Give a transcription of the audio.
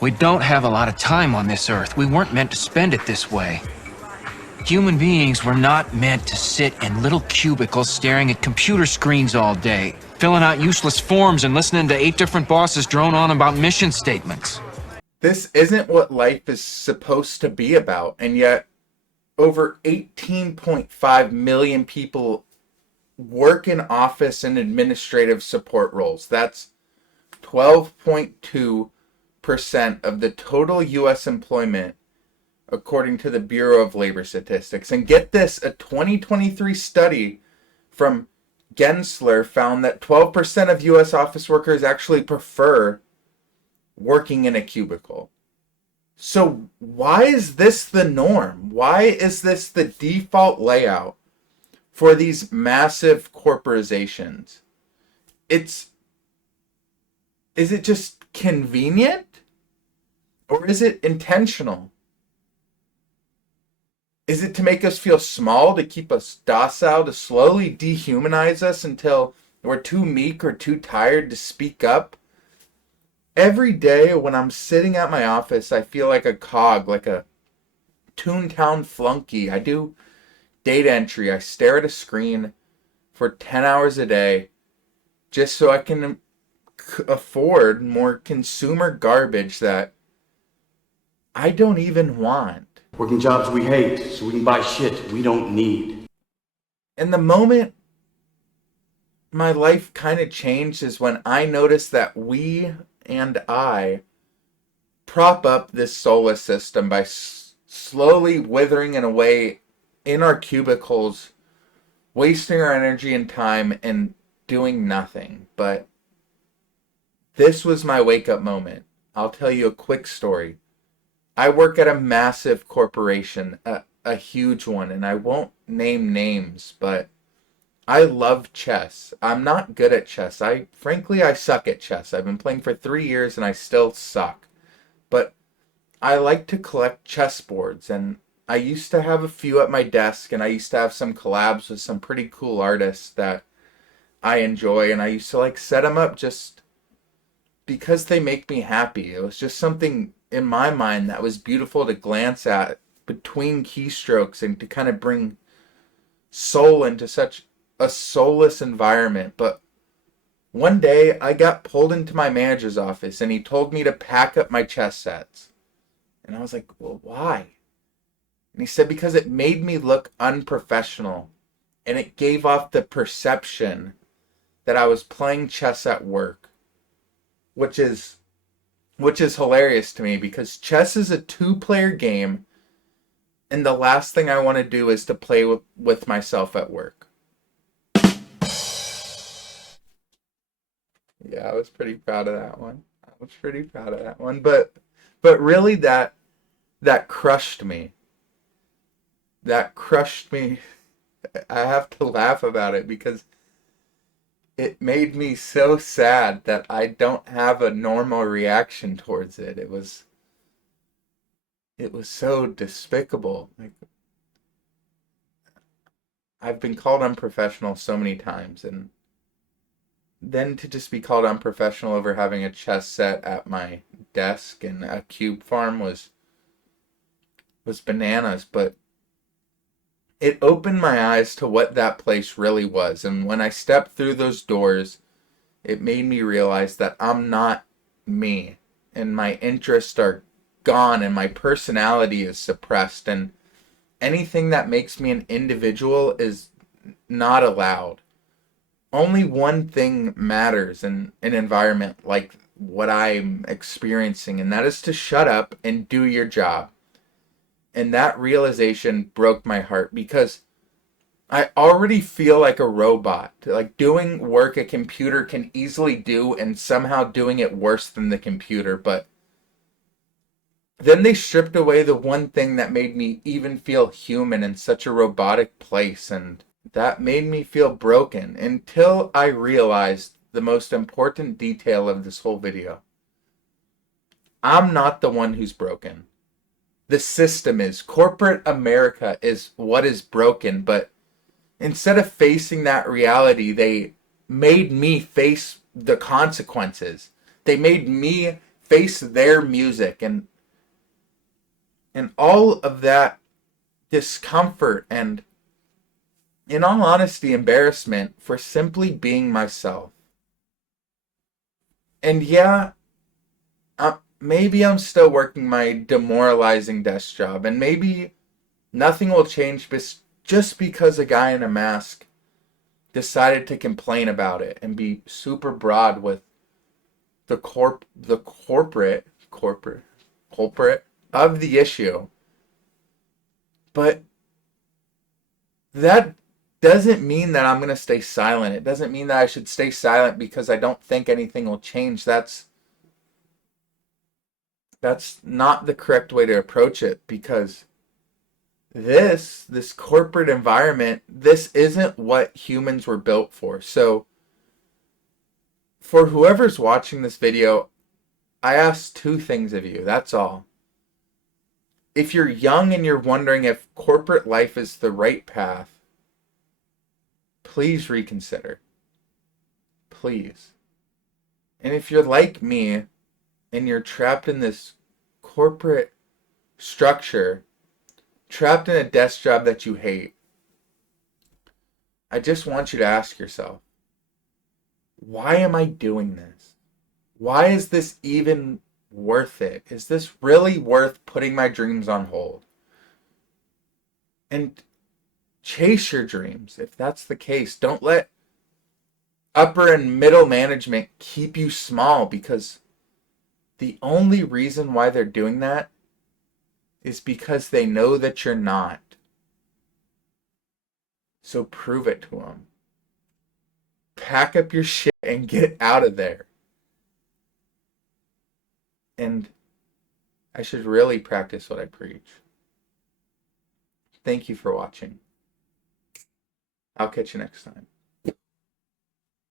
We don't have a lot of time on this Earth. We weren't meant to spend it this way. Human beings were not meant to sit in little cubicles staring at computer screens all day, filling out useless forms and listening to 8 different bosses drone on about mission statements. This isn't what life is supposed to be about, and yet over 18.5 million people work in office and administrative support roles. That's 12.2% of the total U.S. employment, according to the Bureau of Labor Statistics. And get this, a 2023 study from Gensler found that 12% of U.S. office workers actually prefer working in a cubicle. So why is this the norm? Why is this the default layout for these massive corporations? Is it just convenient? Or is it intentional? Is it to make us feel small, to keep us docile, to slowly dehumanize us until we're too meek or too tired to speak up? Every day when I'm sitting at my office, I feel like a cog, like a Toontown flunky. I do data entry. I stare at a screen for 10 hours a day just so I can afford more consumer garbage that I don't even want. Working jobs we hate so we can buy shit we don't need. And the moment my life kind of changed is when I noticed that we and I prop up this solar system by slowly withering in a way in our cubicles, wasting our energy and time and doing nothing. But this was my wake-up moment. I'll tell you a quick story. I work at a massive corporation, a huge one, and I won't name names, but I love chess. I'm not good at chess. Frankly, I suck at chess. I've been playing for 3 years and I still suck. But I like to collect chessboards, and I used to have a few at my desk, and I used to have some collabs with some pretty cool artists that I enjoy, and I used to set them up just because they make me happy. It was just something in my mind that was beautiful to glance at between keystrokes and to kind of bring soul into such a soulless environment. But one day I got pulled into my manager's office and he told me to pack up my chess sets. And I was like, well, why? And he said, because it made me look unprofessional and it gave off the perception that I was playing chess at work, which is hilarious to me because chess is a 2-player game, and the last thing I want to do is to play with myself at work. Yeah, I was pretty proud of that one. But really that crushed me. That crushed me. I have to laugh about it because it made me so sad that I don't have a normal reaction towards it. It was so despicable. I've been called unprofessional so many times, and then to just be called unprofessional over having a chess set at my desk and a cube farm was bananas. But it opened my eyes to what that place really was. And when I stepped through those doors, it made me realize that I'm not me. And my interests are gone and my personality is suppressed. And anything that makes me an individual is not allowed. Only one thing matters in an environment like what I'm experiencing, and that is to shut up and do your job. And that realization broke my heart because I already feel like a robot. Like doing work a computer can easily do and somehow doing it worse than the computer. But then they stripped away the one thing that made me even feel human in such a robotic place. And that made me feel broken until I realized the most important detail of this whole video. I'm not the one who's broken. The system is. Corporate America is what is broken, but instead of facing that reality, they made me face the consequences. They made me face their music and all of that discomfort and, in all honesty, embarrassment for simply being myself. And yeah, maybe I'm still working my demoralizing desk job, and maybe nothing will change just because a guy in a mask decided to complain about it and be super broad with the corporate culprit of the issue. But that doesn't mean that I'm going to stay silent. It doesn't mean that I should stay silent because I don't think anything will change. That's not the correct way to approach it, because this corporate environment, this isn't what humans were built for. So for whoever's watching this video, I ask two things of you. That's all. If you're young and you're wondering if corporate life is the right path, please reconsider. Please. And if you're like me and you're trapped in this corporate structure, trapped in a desk job that you hate, I just want you to ask yourself, why am I doing this? Why is this even worth it? Is this really worth putting my dreams on hold? And chase your dreams if that's the case. Don't let upper and middle management keep you small, because the only reason why they're doing that is because they know that you're not. So prove it to them. Pack up your shit and get out of there. And I should really practice what I preach. Thank you for watching. I'll catch you next time.